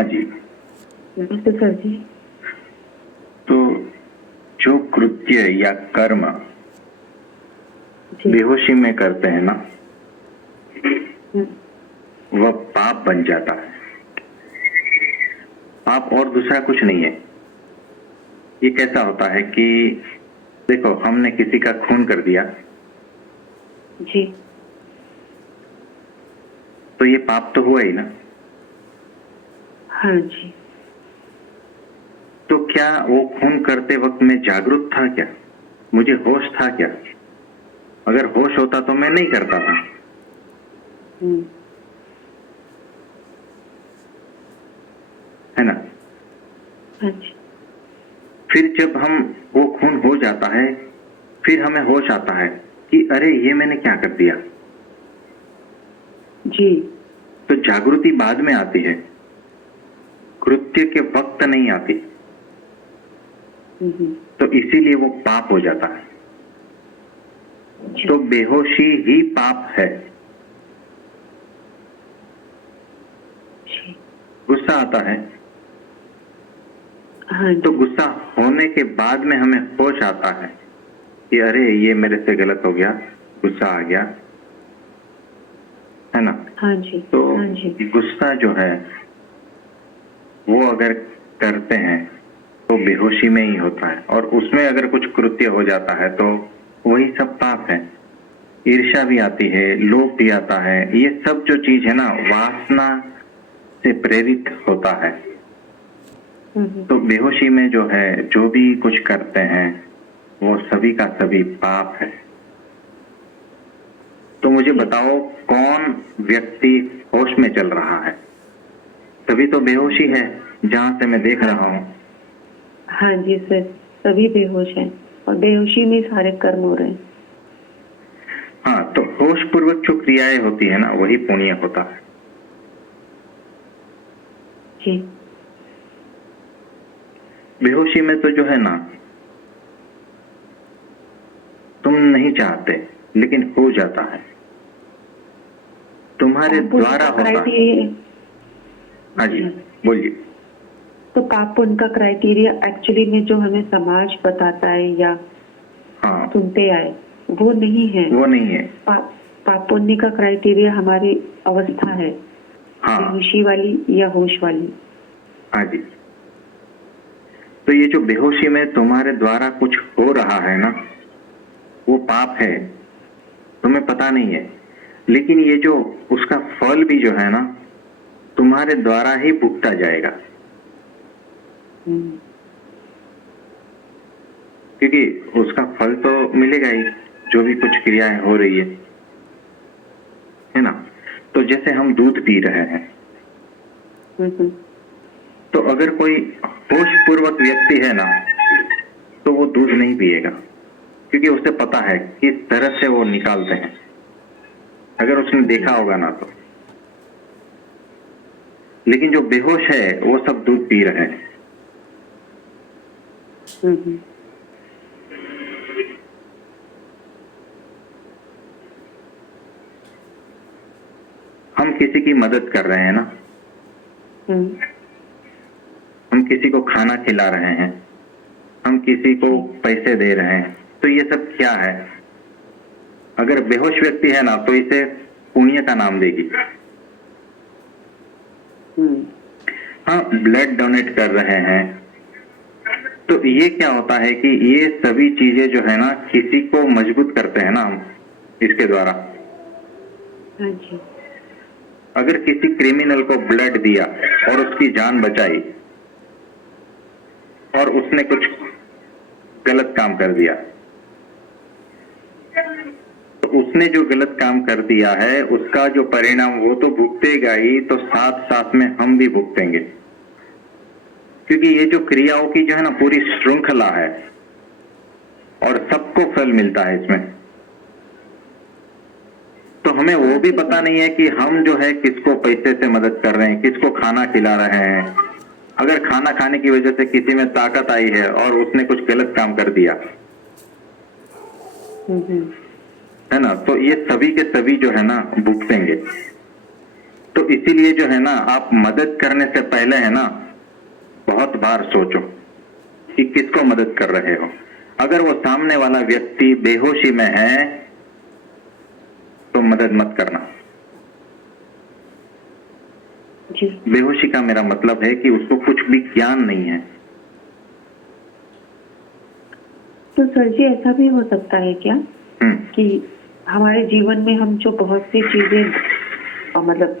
हाँ जी। नमस्ते सर जी। तो जो कृत्य या कर्म जी। बेहोशी में करते हैं ना, हम्म, वह पाप बन जाता है। पाप और दूसरा कुछ नहीं है। ये कैसा होता है कि देखो, हमने किसी का खून कर दिया जी। तो ये पाप तो हुआ ही ना। हाँ जी। तो क्या वो खून करते वक्त मैं जागरूक था क्या? मुझे होश था क्या? अगर होश होता तो मैं नहीं करता था, हम्म, है ना। हाँ जी। फिर जब हम वो खून हो जाता है, फिर हमें होश आता है कि अरे ये मैंने क्या कर दिया। जी। तो जागृति बाद में आती है, कृत्य के वक्त नहीं आती। तो इसीलिए वो पाप हो जाता है। जी। तो बेहोशी ही पाप है। जी। गुस्सा आता है हाँ तो जी। गुस्सा होने के बाद में हमें होश आता है कि अरे ये मेरे से गलत हो गया, गुस्सा आ गया, है ना। हाँ जी। तो हाँ जी। गुस्सा जो है वो अगर करते हैं तो बेहोशी में ही होता है, और उसमें अगर कुछ कृत्य हो जाता है तो वही सब पाप है। ईर्ष्या भी आती है, लोभ भी आता है। ये सब जो चीज है ना, वासना से प्रेरित होता है। तो बेहोशी में जो है, जो भी कुछ करते हैं वो सभी का सभी पाप है। तो मुझे बताओ, कौन व्यक्ति होश में चल रहा है? तभी तो बेहोशी है, जहां से मैं देख रहा हूं। हाँ जी सर, सभी बेहोश हैं और बेहोशी में सारे कर्म हो रहे हैं। हाँ, तो होश पूर्वक जो क्रियाएं होती है ना, वही पुण्य होता है। जी। बेहोशी में तो जो है ना, तुम नहीं चाहते लेकिन हो जाता है, तुम्हारे द्वारा होता है। हाँ जी, बोलिए। तो पाप पुण्य का क्राइटेरिया एक्चुअली में जो हमें समाज बताता है या हाँ, सुनते आए, वो नहीं है। वो नहीं है। पाप पुण्य का क्राइटेरिया हमारी अवस्था है। हाँ, बेहोशी वाली या होश वाली। हाँ जी। तो ये जो बेहोशी में तुम्हारे द्वारा कुछ हो रहा है ना, वो पाप है, तुम्हें पता नहीं है। लेकिन ये जो उसका फल भी जो है ना, तुम्हारे द्वारा ही भुगता जाएगा। क्योंकि उसका फल तो मिलेगा ही, जो भी कुछ क्रियाएं हो रही है ना। तो जैसे हम दूध पी रहे हैं, तो अगर कोई होश पूर्वक व्यक्ति है ना, तो वो दूध नहीं पिएगा, क्योंकि उसे पता है किस तरह से वो निकालते हैं, अगर उसने देखा होगा ना तो। लेकिन जो बेहोश है वो सब दूध पी रहे हैं। हम किसी की मदद कर रहे हैं ना, हम किसी को खाना खिला रहे हैं, हम किसी को पैसे दे रहे हैं, तो ये सब क्या है? अगर बेहोश व्यक्ति है ना, तो इसे पुण्य का नाम देगी। हाँ, ब्लड डोनेट कर रहे हैं, तो ये क्या होता है कि ये सभी चीजें जो है ना, किसी को मजबूत करते हैं ना हम इसके द्वारा। हाँ जी। अगर किसी क्रिमिनल को ब्लड दिया और उसकी जान बचाई, और उसने कुछ गलत काम कर दिया, तो उसने जो गलत काम कर दिया है उसका जो परिणाम वो तो भुगतेगा ही, तो साथ साथ में हम भी भुगतेंगे। क्योंकि ये जो क्रियाओं की जो है ना पूरी श्रृंखला है, और सबको फल मिलता है इसमें। तो हमें वो भी पता नहीं है कि हम जो है किसको पैसे से मदद कर रहे हैं, किसको खाना खिला रहे हैं। अगर खाना खाने की वजह से किसी में ताकत आई है और उसने कुछ गलत काम कर दिया, है ना, तो ये सभी के सभी जो है ना भुगतेंगे। तो इसीलिए जो है ना, आप मदद करने से पहले है ना, बहुत बार सोचो कि किसको मदद कर रहे हो। अगर वो सामने वाला व्यक्ति बेहोशी में है तो मदद मत करना। जी। बेहोशी का मेरा मतलब है कि उसको कुछ भी ज्ञान नहीं है। तो सर जी ऐसा भी हो सकता है क्या कि हमारे जीवन में हम जो बहुत सी चीजें मतलब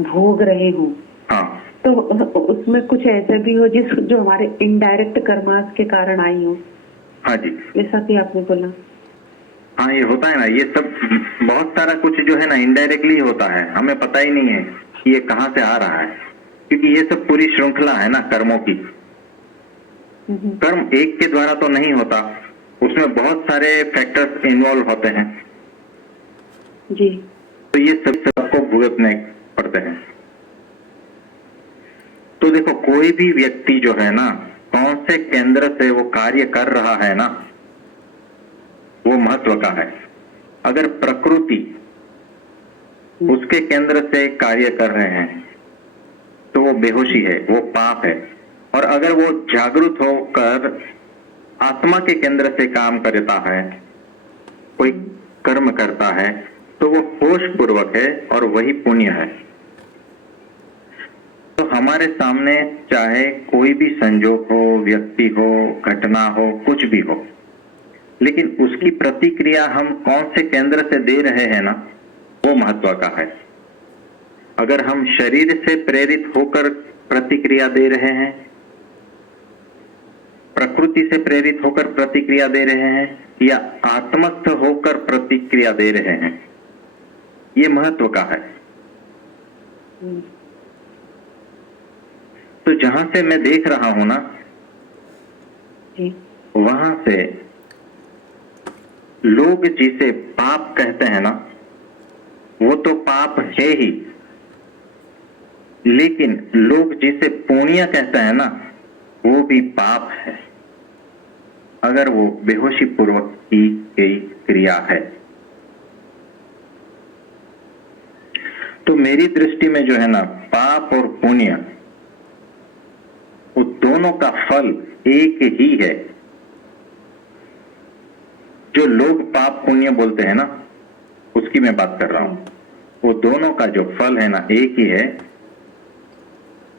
भोग रहे हो, हाँ, तो उसमें कुछ ऐसे भी हो जो हमारे इनडायरेक्ट कर्मास के कारण आई हो। हाँ जी, जैसा कि आपने बोला। हाँ, ये होता है ना, ये सब बहुत सारा कुछ जो है ना इनडायरेक्टली होता है, हमें पता ही नहीं है कि ये कहाँ से आ रहा है, क्योंकि ये सब पूरी श्रृंखला है ना कर्मों की। कर्म एक के द्वारा तो नहीं होता, उसमें बहुत सारे फैक्टर्स इन्वॉल्व होते हैं जी। तो ये सब सबको भुगतने पड़ते हैं। तो देखो, कोई भी व्यक्ति जो है ना, कौन से केंद्र से वो कार्य कर रहा है ना, वो महत्व का है। अगर प्रकृति उसके केंद्र से कार्य कर रहे हैं तो वो बेहोशी है, वो पाप है। और अगर वो जागरूक होकर आत्मा के केंद्र से काम करता है, कोई कर्म करता है, तो वो होश पूर्वक है और वही पुण्य है। तो हमारे सामने चाहे कोई भी संजोग हो, व्यक्ति हो, घटना हो, कुछ भी हो, लेकिन उसकी प्रतिक्रिया हम कौन से केंद्र से दे रहे हैं ना, वो महत्व का है। अगर हम शरीर से प्रेरित होकर प्रतिक्रिया दे रहे हैं, प्रकृति से प्रेरित होकर प्रतिक्रिया दे रहे हैं, या आत्मस्थ होकर प्रतिक्रिया दे रहे हैं, ये महत्व का है। तो जहां से मैं देख रहा हूं ना, वहां से लोग जिसे पाप कहते हैं ना, वो तो पाप है ही, लेकिन लोग जिसे पुण्य कहते हैं ना, वो भी पाप है, अगर वो बेहोशी पूर्वक की गई क्रिया है। तो मेरी दृष्टि में जो है ना, पाप और पुण्य, वो दोनों का फल एक ही है। जो लोग पाप पुण्य बोलते हैं ना, उसकी मैं बात कर रहा हूं। वो दोनों का जो फल है ना, एक ही है,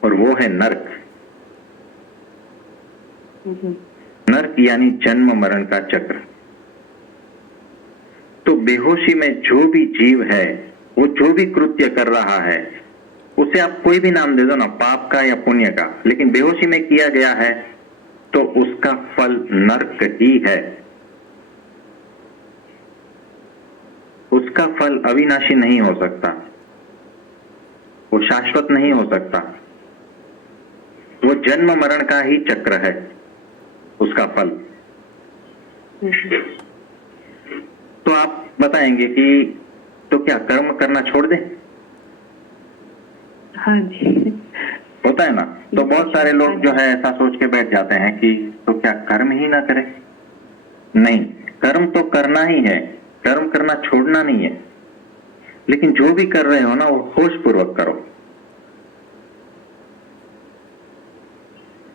और वो है नरक। नरक यानी जन्म मरण का चक्र। तो बेहोशी में जो भी जीव है, वो जो भी कृत्य कर रहा है, उसे आप कोई भी नाम दे दो ना, पाप का या पुण्य का, लेकिन बेहोशी में किया गया है तो उसका फल नरक ही है। उसका फल अविनाशी नहीं हो सकता, वो शाश्वत नहीं हो सकता, वो जन्म मरण का ही चक्र है उसका फल। तो आप बताएंगे कि तो क्या कर्म करना छोड़ दें? हाँ जी। होता है ना, तो बहुत सारे लोग जो है ऐसा सोच के बैठ जाते हैं कि तो क्या कर्म ही ना करें? नहीं, कर्म तो करना ही है, कर्म करना छोड़ना नहीं है, लेकिन जो भी कर रहे हो ना, वो होश पूर्वक करो।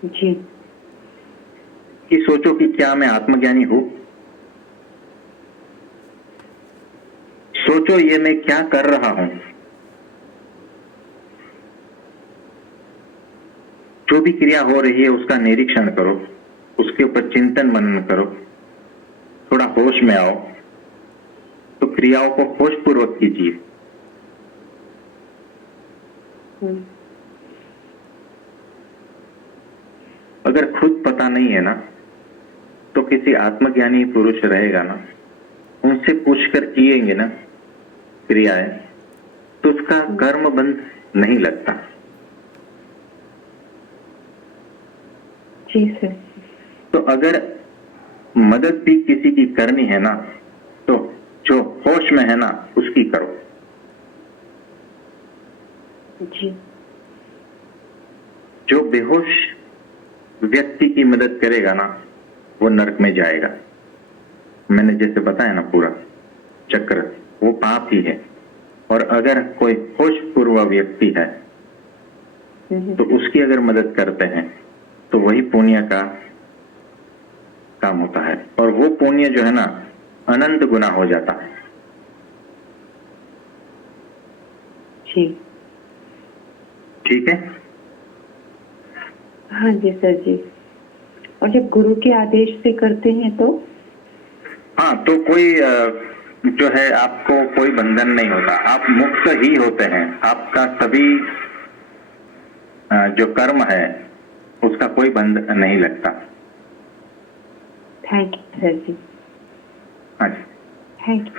जी। कि सोचो कि क्या मैं आत्मज्ञानी हूं? सोचो ये मैं क्या कर रहा हूं? जो भी क्रिया हो रही है उसका निरीक्षण करो, उसके ऊपर चिंतन मनन करो, थोड़ा होश में आओ, तो क्रियाओं को होश पूर्वक कीजिए। अगर खुद पता नहीं है ना, तो किसी आत्मज्ञानी पुरुष रहेगा ना, उनसे पूछकर किएंगे ना क्रियाएं, तो उसका कर्म बंध नहीं लगता। जी सर। तो अगर मदद भी किसी की करनी है ना, तो जो होश में है ना उसकी करो। जी। जो बेहोश व्यक्ति की मदद करेगा ना, वो नरक में जाएगा। मैंने जैसे बताया ना, पूरा चक्र वो पाप ही है। और अगर कोई होशपूर्व व्यक्ति है तो उसकी अगर मदद करते हैं तो वही पुण्य का काम होता है, और वो पुण्य जो है ना अनंत गुना हो जाता है। जी ठीक है। हाँ जी सर जी। और जब गुरु के आदेश से करते हैं तो? हाँ, तो कोई जो है आपको कोई बंधन नहीं होता, आप मुक्त ही होते हैं। आपका सभी जो कर्म है उसका कोई बंधन नहीं लगता। थैंक यू सर जी। हाँ जी, थैंक यू।